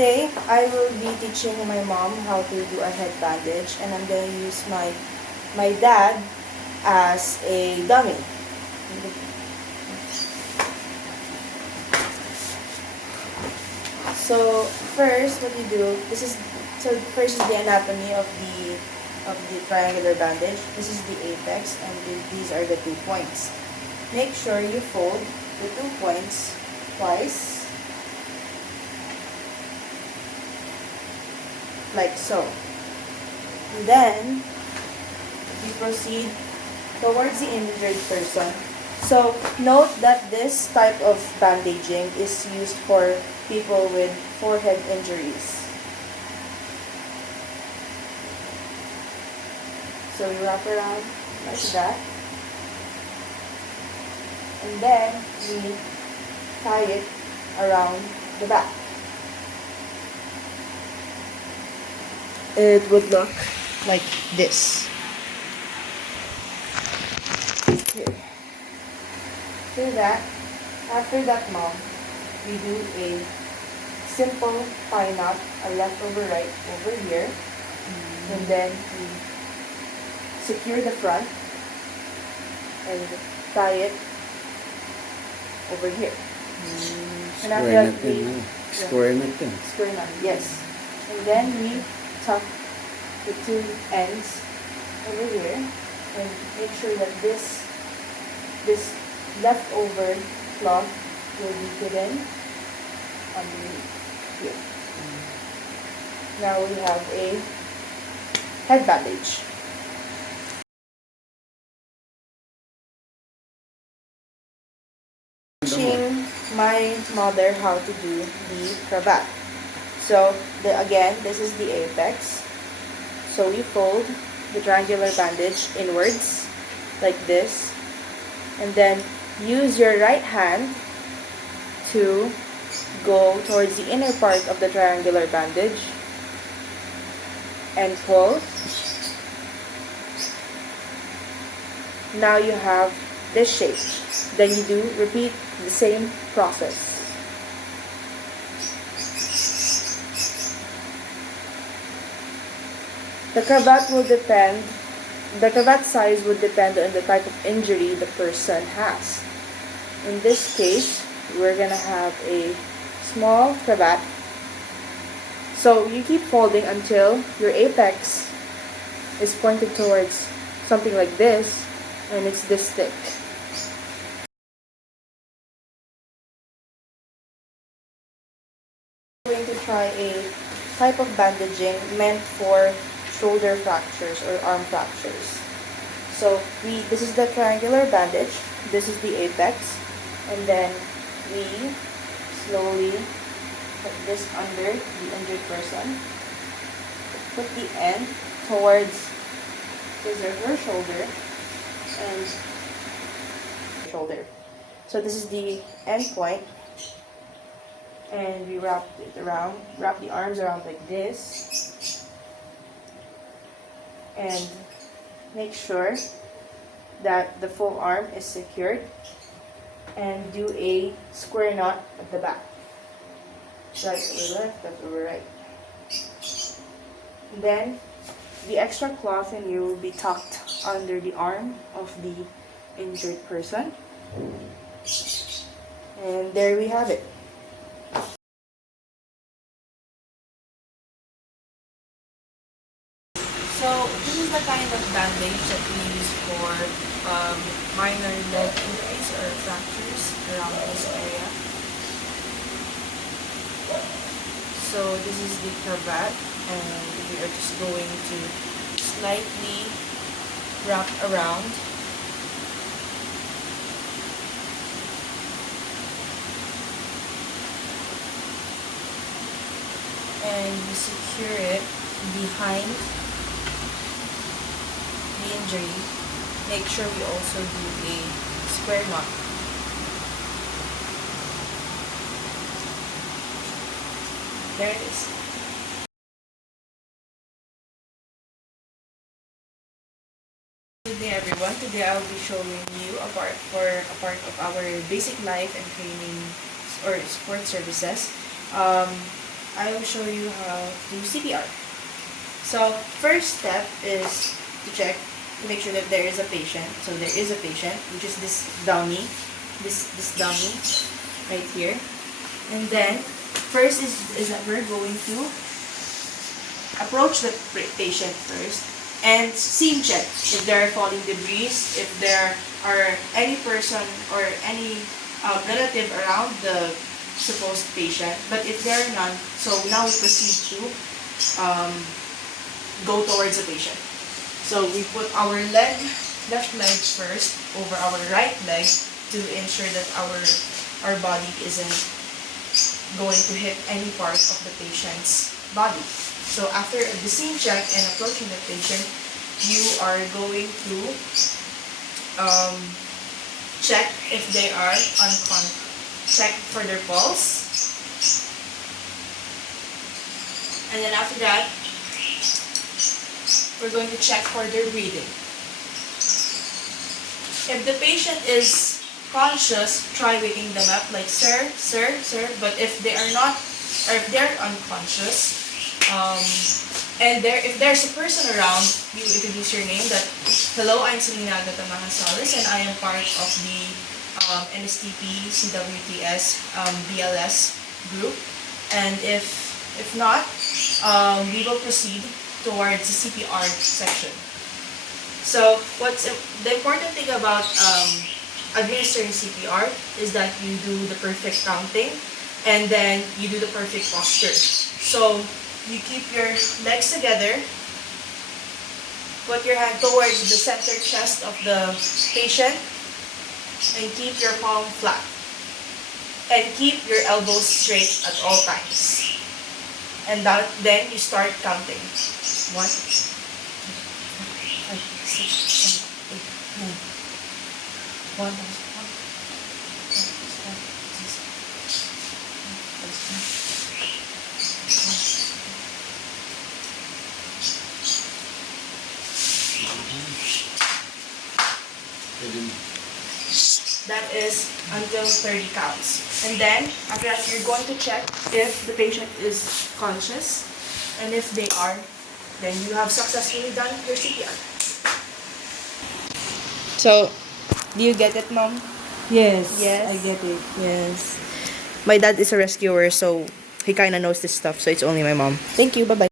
today, I will be teaching my mom how to do a head bandage, and I'm going to use my dad as a dummy. So first, what you do, first is the anatomy of the triangular bandage. This is the apex, and these are the 2 points. Make sure you fold the 2 points twice, like so. And then we proceed towards the injured person. So note that this type of bandaging is used for people with forehead injuries. So we wrap around like that. And then we tie it around the back. It would look like this. Here. After that, mom, we do a simple tie knot, a left over right over here, and then we secure the front and tie it over here. And after that, square natin. Square knot, yes. And then we tuck the 2 ends over here and make sure that this leftover cloth will be hidden underneath here. Now we have a head bandage. Teaching my mother how to do the cravat. So again, this is the apex. So we fold the triangular bandage inwards like this, and then use your right hand to go towards the inner part of the triangular bandage and pull. Now you have this shape. Then you repeat the same process. The cravat size would depend on the type of injury the person has. In this case, we're gonna have a small cravat. So you keep folding until your apex is pointed towards something like this, and it's this thick. We're going to try a type of bandaging meant for shoulder fractures or arm fractures. So this is the triangular bandage, this is the apex, and then we slowly put this under the injured person, put the end towards his or her shoulder and shoulder. So this is the end point, and we wrap the arms around like this, and make sure that the full arm is secured, and do a square knot at the back. Right over left, left over right. And then the extra cloth in here will be tucked under the arm of the injured person. And there we have it. So this is the kind of bandage that we use for minor leg injuries or fractures around this area. So this is the cravat, and we are just going to slightly wrap around. And we secure it behind the injury. Make sure we also do a square knot. There it is. Good day everyone. Today I'll be showing you a part of our basic life and training or support services. I will show you how to do CPR. So, first step is to check to make sure that there is a patient. So there is a patient, which is this dummy, this dummy right here. And then first is that we're going to approach the patient first and scene check if there are falling debris, if there are any person or any relative around the supposed patient. But if there are none, so now we proceed to go towards the patient. So we put our left leg first over our right leg to ensure that our body isn't going to hit any part of the patient's body. So after the scene check and approaching the patient, you are going to check if they are check for their pulse. And then after that, we're going to check for their breathing. If the patient is conscious, try waking them up like sir, sir, sir. But if they are not, or if they're unconscious, and if there's a person around, you introduce your name that, hello, I'm Selena Agatamahasalis and I am part of the NSTP CWTS BLS group. And if not, we will proceed towards the CPR section. So the important thing about administering CPR is that you do the perfect counting and then you do the perfect posture. So you keep your legs together, put your hand towards the center chest of the patient, and keep your palm flat. And keep your elbows straight at all times. And then you start counting. 1, 2, 3, 4, 5, 6, 7, 8, 9. 1, 2, 3, that is until 30 counts. And then, after that, you're going to check if the patient is conscious. And if they are, then you have successfully done your CPR. So, do you get it, Mom? Yes, Yes. I get it. Yes. My dad is a rescuer, so he kind of knows this stuff, so it's only my mom. Thank you. Bye-bye.